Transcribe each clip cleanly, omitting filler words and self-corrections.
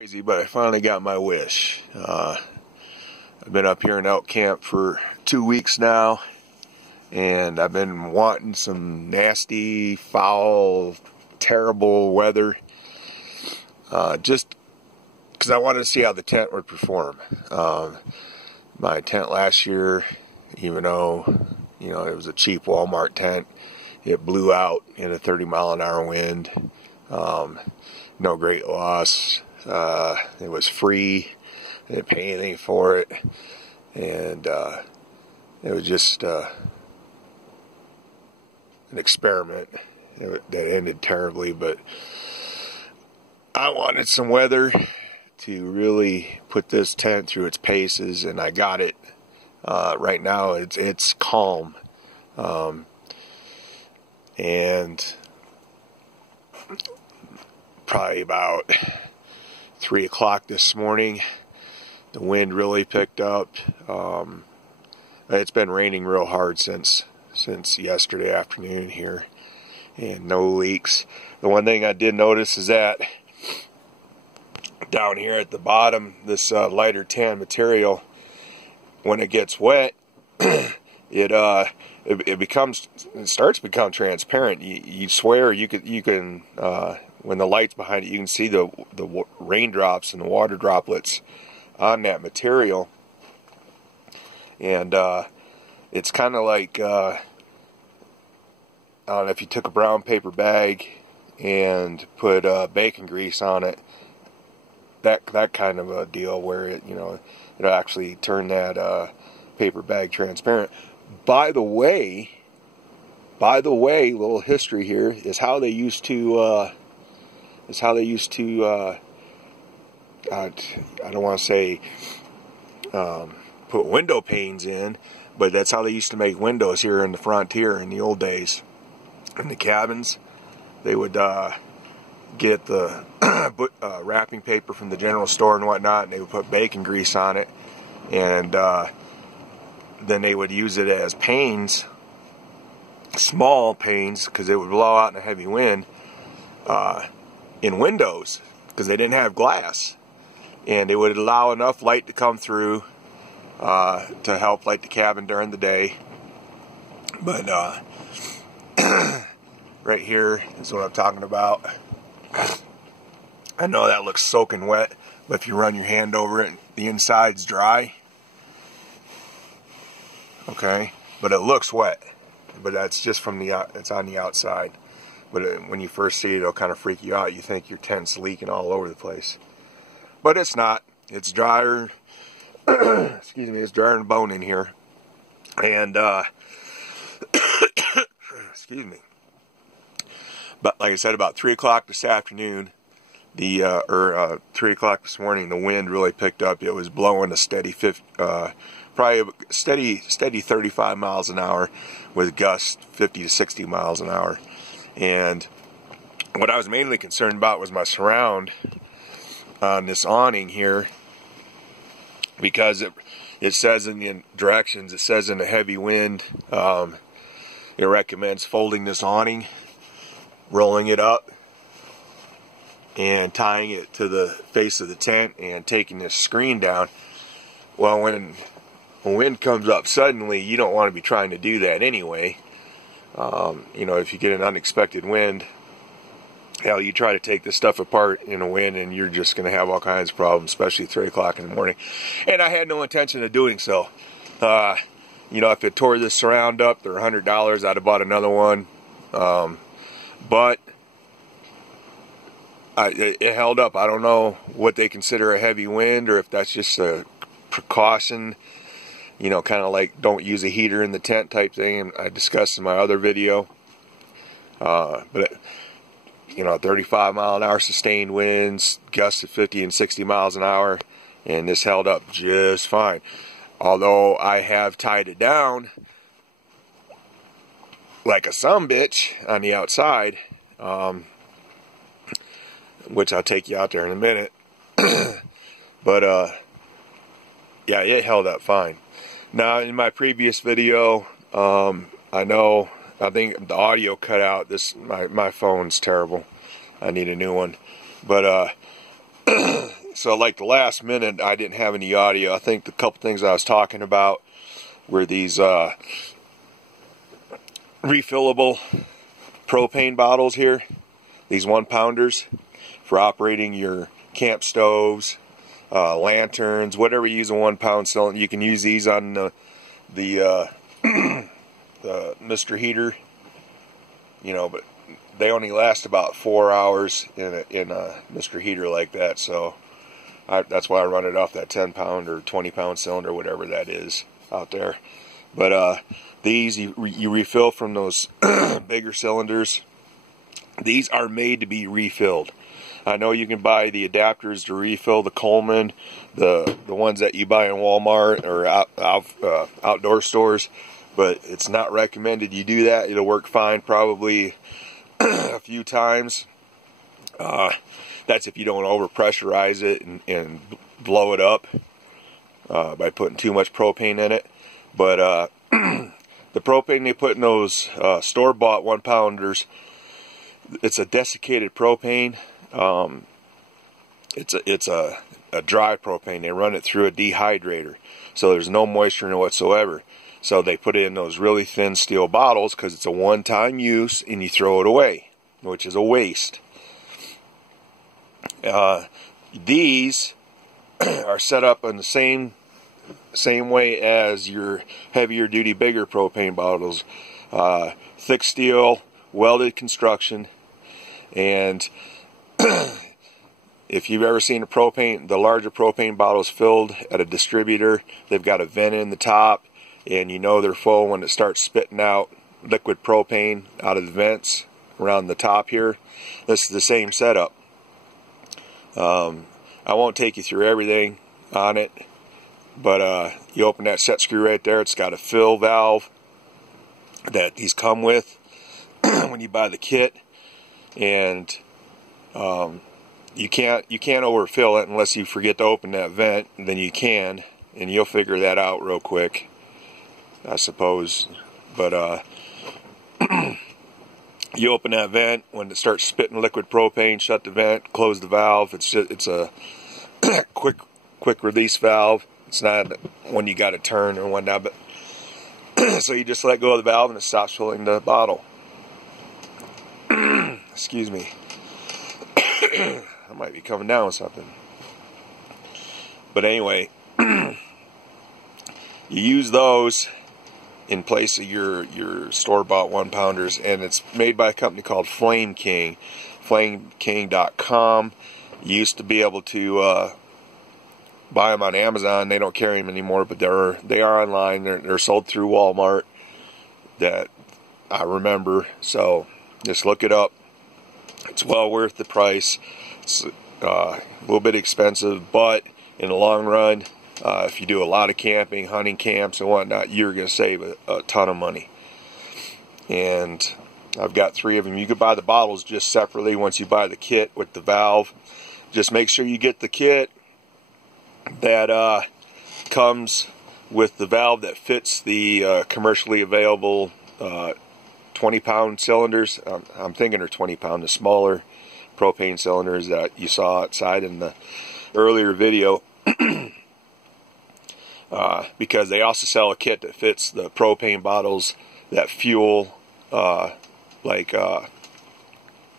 Crazy, but I finally got my wish. I've been up here in elk camp for 2 weeks now, and I've been wanting some nasty, foul, terrible weather, just because I wanted to see how the tent would perform. My tent last year, even though it was a cheap Walmart tent, it blew out in a 30-mile-an-hour wind. No great loss. It was free. I didn't pay anything for it, and it was just an experiment that ended terribly. But I wanted some weather to really put this tent through its paces, and I got it. Right now it's calm, and probably about 3 o'clock this morning, the wind really picked up. It's been raining real hard since yesterday afternoon here, and no leaks. The one thing I did notice is that down here at the bottom, this lighter tan material, when it gets wet, it starts to become transparent. You swear you can when the light's behind it, you can see the raindrops and the water droplets on that material, and it's kind of like I don't know if you took a brown paper bag and put bacon grease on it, that kind of a deal where it'll actually turn that paper bag transparent. By the way, little history here is how they used to. I don't want to say put window panes in, but that's how they used to make windows here in the frontier in the old days. In the cabins, they would get the wrapping paper from the general store and whatnot, and they would put bacon grease on it, and then they would use it as panes, small panes, because it would blow out in a heavy wind, in windows, because they didn't have glass, and it would allow enough light to come through to help light the cabin during the day. But right here is what I'm talking about. I know that looks soaking wet, but if you run your hand over it, the inside's dry. Okay, but it looks wet, but that's just from it's on the outside. But when you first see it, it'll kind of freak you out. You think your tent's leaking all over the place, but it's not. It's drier. Excuse me, it's drier than bone in here, and excuse me. But like I said, about 3 o'clock this afternoon, 3 o'clock this morning, the wind really picked up. It was blowing a steady probably a steady 35 miles an hour with gusts 50 to 60 miles an hour. And what I was mainly concerned about was my surround on this awning here, because it says in the directions, it says in a heavy wind, it recommends folding this awning, rolling it up, and tying it to the face of the tent and taking this screen down. Well, when a wind comes up suddenly, you don't want to be trying to do that anyway. If you get an unexpected wind, hell, you try to take this stuff apart in a wind, and you're just going to have all kinds of problems, especially 3 o'clock in the morning. And I had no intention of doing so. If it tore this surround up, they're $100. I'd have bought another one. But it held up. I don't know what they consider a heavy wind, or if that's just a precaution. Kind of like don't use a heater in the tent type thing, I discussed in my other video. But 35 mile an hour sustained winds, gusts of 50 and 60 miles an hour, and this held up just fine. Although I have tied it down like a sumbitch on the outside, which I'll take you out there in a minute. But yeah, it held up fine. Now, in my previous video, I think the audio cut out. My phone's terrible. I need a new one. But So like the last minute, I didn't have any audio. I think the couple things I was talking about were these refillable propane bottles here. These 1-pounders for operating your camp stoves, lanterns, whatever you use a 1-pound cylinder. You can use these on the Mr. Heater, you know, but they only last about 4 hours in a Mr. Heater like that. So that's why I run it off that 10-pound or 20-pound cylinder, whatever that is out there. But these you refill from those bigger cylinders. These are made to be refilled. I know you can buy the adapters to refill the Coleman, the ones that you buy in Walmart or outdoor stores, but it's not recommended you do that. It'll work fine probably a few times. That's if you don't overpressurize it and blow it up by putting too much propane in it. But the propane they put in those store-bought 1-pounders, it's a desiccated propane. It's a dry propane. They run it through a dehydrator, so there's no moisture in it whatsoever. So they put it in those really thin steel bottles because it's a one-time use and you throw it away, which is a waste. These are set up in the same way as your heavier duty, bigger propane bottles. Thick steel, welded construction, and if you've ever seen the larger propane bottles filled at a distributor, they've got a vent in the top, and you know they're full when it starts spitting out liquid propane out of the vents around the top here. This is the same setup. I won't take you through everything on it, but you open that set screw right there. It's got a fill valve that these come with when you buy the kit, and you can't overfill it unless you forget to open that vent. And then you can, and you'll figure that out real quick, I suppose. But you open that vent when it starts spitting liquid propane. Shut the vent, close the valve. It's a quick release valve. It's not one you got to turn or whatnot, but so you just let go of the valve and it stops filling the bottle. Excuse me. I might be coming down with something. But anyway, you use those in place of your store-bought 1-pounders, and it's made by a company called Flame King. FlameKing.com. You used to be able to buy them on Amazon. They don't carry them anymore, but they are online. They're sold through Walmart, that I remember. So just look it up. It's well worth the price. It's a little bit expensive, but in the long run, if you do a lot of camping, hunting camps and whatnot, you're going to save a ton of money. And I've got 3 of them. You could buy the bottles just separately once you buy the kit with the valve. Just make sure you get the kit that comes with the valve that fits the commercially available 20-pound cylinders. I'm thinking they're 20-pound, the smaller propane cylinders that you saw outside in the earlier video. Because they also sell a kit that fits the propane bottles that fuel like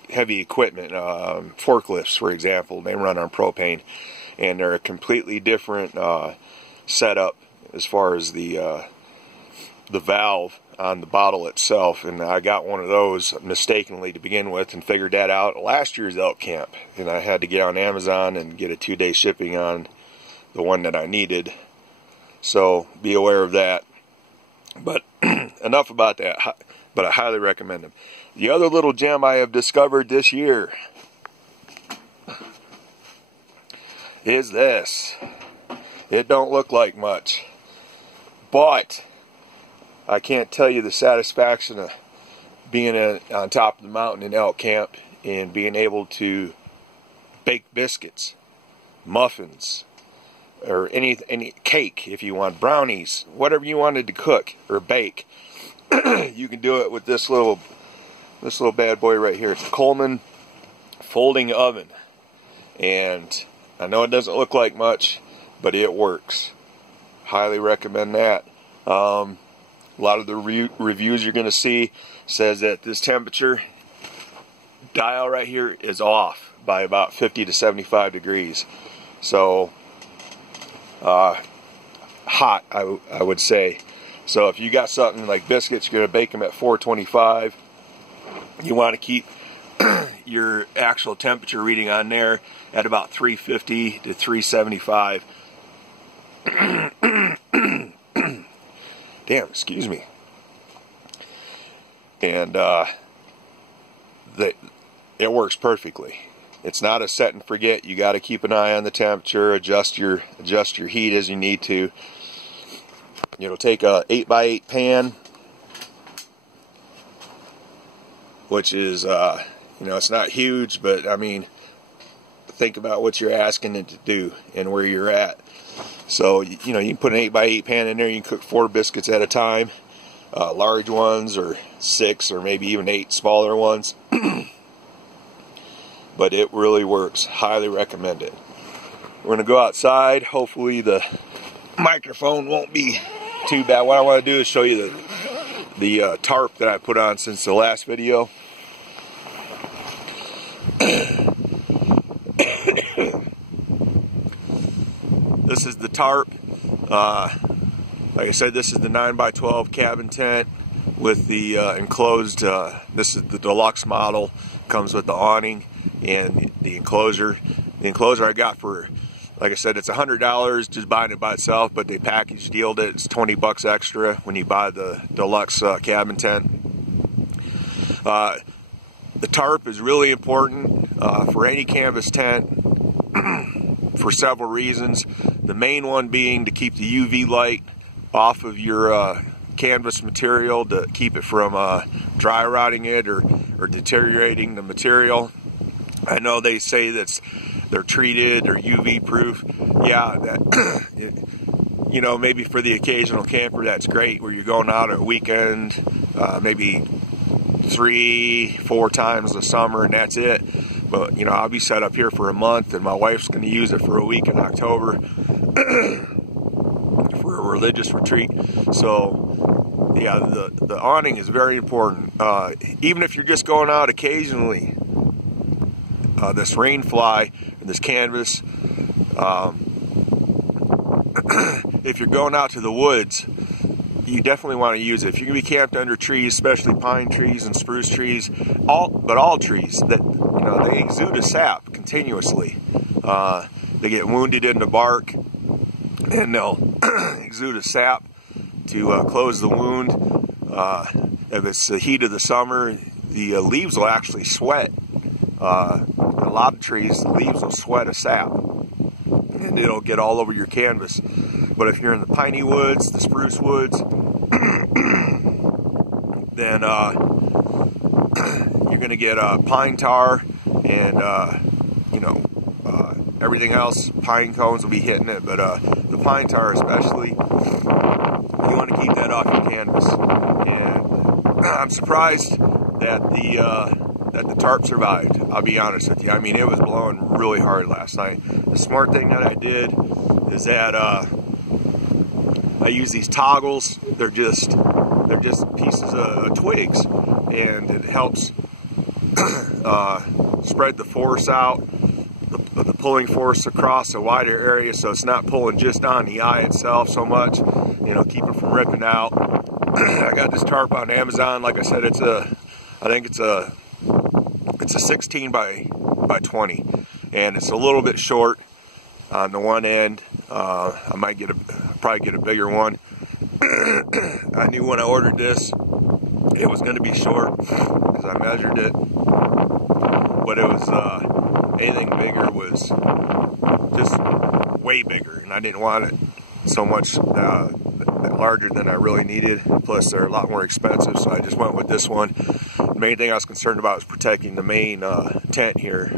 heavy equipment, forklifts, for example. They run on propane, and they're a completely different setup as far as the valve on the bottle itself. And I got one of those mistakenly to begin with and figured that out last year's elk camp, and I had to get on Amazon and get a 2-day shipping on the one that I needed. So be aware of that. But enough about that, but I highly recommend them. The other little gem I have discovered this year is this. It don't look like much, but I can't tell you the satisfaction of being on top of the mountain in elk camp and being able to bake biscuits, muffins, or any cake if you want, brownies, whatever you wanted to cook or bake. You can do it with this little bad boy right here. It's a Coleman folding oven, and I know it doesn't look like much, but it works. Highly recommend that. A lot of the reviews you're going to see says that this temperature dial right here is off by about 50 to 75 degrees. So hot, I would say. So if you got something like biscuits, you're going to bake them at 425. You want to keep your actual temperature reading on there at about 350 to 375. Damn, excuse me. And it works perfectly. It's not a set and forget. You got to keep an eye on the temperature, adjust your heat as you need to. You know, take a 8x8 pan, which is you know, it's not huge, but I mean, think about what you're asking it to do and where you're at. So, you know, you can put an 8x8 pan in there. You can cook 4 biscuits at a time, large ones, or 6, or maybe even 8 smaller ones. But it really works. Highly recommend it. We're going to go outside. Hopefully the microphone won't be too bad. What I want to do is show you the tarp that I put on since the last video. This is the tarp. Like I said, this is the 9x12 cabin tent with the enclosed. This is the deluxe model. Comes with the awning and the enclosure. The enclosure I got for, like I said, it's $100 just buying it by itself, but they package dealed it. It's 20 bucks extra when you buy the deluxe cabin tent. The tarp is really important for any canvas tent for several reasons. The main one being to keep the UV light off of your canvas material, to keep it from dry rotting it or deteriorating the material. I know they say that they're treated or UV proof. Yeah, that you know, maybe for the occasional camper that's great, where you're going out at a weekend, maybe 3-4 times a summer, and that's it. But you know, I'll be set up here for a month, and my wife's going to use it for a week in October for a religious retreat. So yeah, the awning is very important. Even if you're just going out occasionally, this rain fly and this canvas, if you're going out to the woods, you definitely want to use it. If you're going to be camped under trees, especially pine trees and spruce trees, all trees, that, you know, they exude a sap continuously. They get wounded in the bark, and they'll exude a sap to close the wound. If it's the heat of the summer, the leaves will actually sweat. A lot of trees, the leaves will sweat a sap, and it'll get all over your canvas. But if you're in the piney woods, the spruce woods, then you're going to get pine tar and you know, everything else. Pine cones will be hitting it, but the pine tar especially, you want to keep that off your canvas. And I'm surprised that the tarp survived. I'll be honest with you. I mean, it was blowing really hard last night. The smart thing that I did is that I use these toggles. They're just pieces of twigs, and it helps spread the force out, the pulling force across a wider area, so it's not pulling just on the eye itself so much. You know, keep it from ripping out. I got this tarp on Amazon. Like I said, I think it's a 16 by 20, and it's a little bit short on the one end. I might probably get a bigger one. I knew when I ordered this it was going to be short because I measured it, but it was anything bigger was just way bigger, and I didn't want it so much larger than I really needed. Plus they're a lot more expensive, so I just went with this one. The main thing I was concerned about was protecting the main tent here.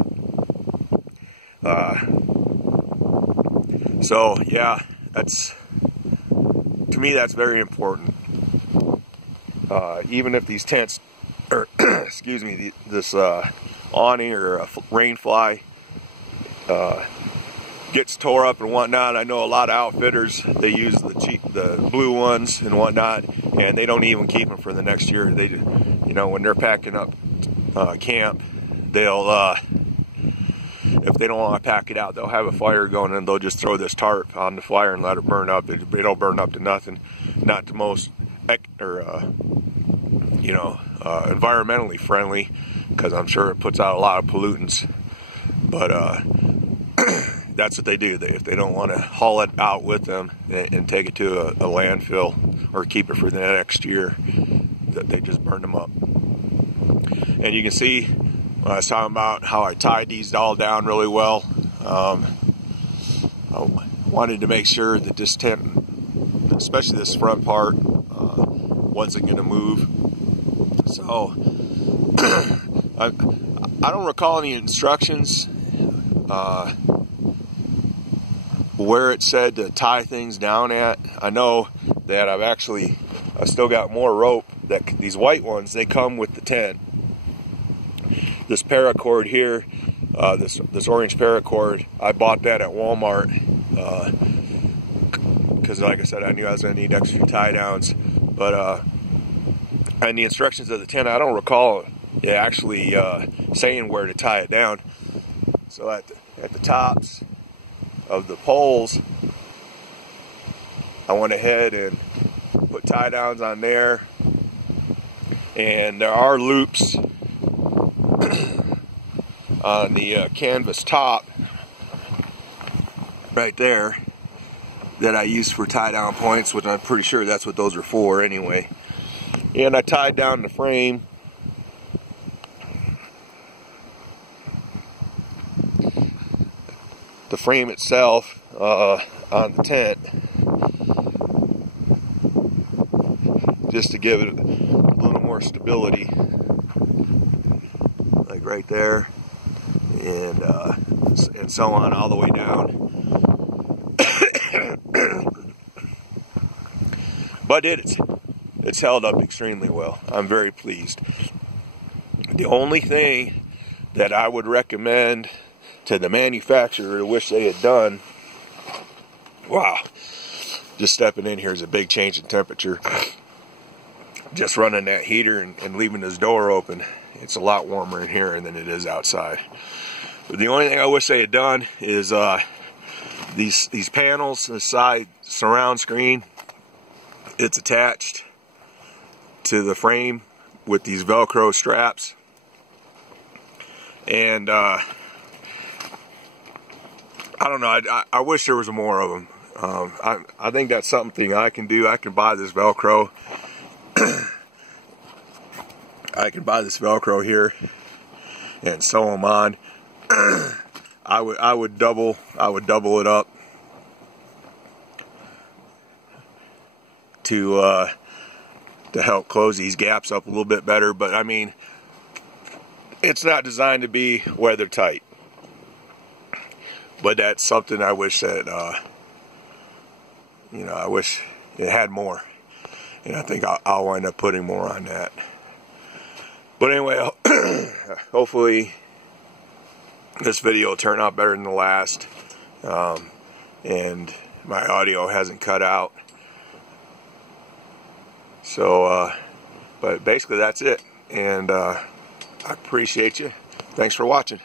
So yeah, to me that's very important. Even if these tents, or excuse me, this awning or a rain fly gets tore up and whatnot. I know a lot of outfitters, they use the blue ones and whatnot, and they don't even keep them for the next year. They, you know, when they're packing up camp, they'll if they don't want to pack it out, they'll have a fire going and they'll just throw this tarp on the fire and let it burn up. It'll burn up to nothing. Not the most environmentally friendly, because I'm sure it puts out a lot of pollutants. But that's what they do. If they don't want to haul it out with them and take it to a landfill or keep it for the next year, that they just burn them up. And you can see when I was talking about how I tied these all down really well, I wanted to make sure that this tent, especially this front part, wasn't going to move. So I don't recall any instructions where it said to tie things down at. I know that I still got more rope. That these white ones, they come with the tent. This paracord here, this orange paracord, I bought that at Walmart because, like I said, I knew I was going to need extra tie downs. But and the instructions of the tent, I don't recall it actually saying where to tie it down. So at the tops of the poles, I went ahead and put tie downs on there, and there are loops on the canvas top right there that I use for tie down points, which I'm pretty sure that's what those are for anyway. And I tied down the frame itself on the tent, just to give it a little more stability, like right there, and so on all the way down. But it's held up extremely well. I'm very pleased. The only thing that I would recommend to the manufacturer, I wish they had done, wow, just stepping in here is a big change in temperature. Just running that heater and leaving this door open, it's a lot warmer in here than it is outside. But the only thing I wish they had done is these panels, the side surround screen, it's attached to the frame with these Velcro straps, and I don't know, I wish there was more of them. I think that's something I can do. I can buy this Velcro. I can buy this Velcro here and sew them on. I would double it up to help close these gaps up a little bit better. But I mean, it's not designed to be weather tight. But that's something I wish that I wish it had more. And I think I'll wind up putting more on that. But anyway, hopefully this video will turn out better than the last. And my audio hasn't cut out. So, but basically that's it. And I appreciate you. Thanks for watching.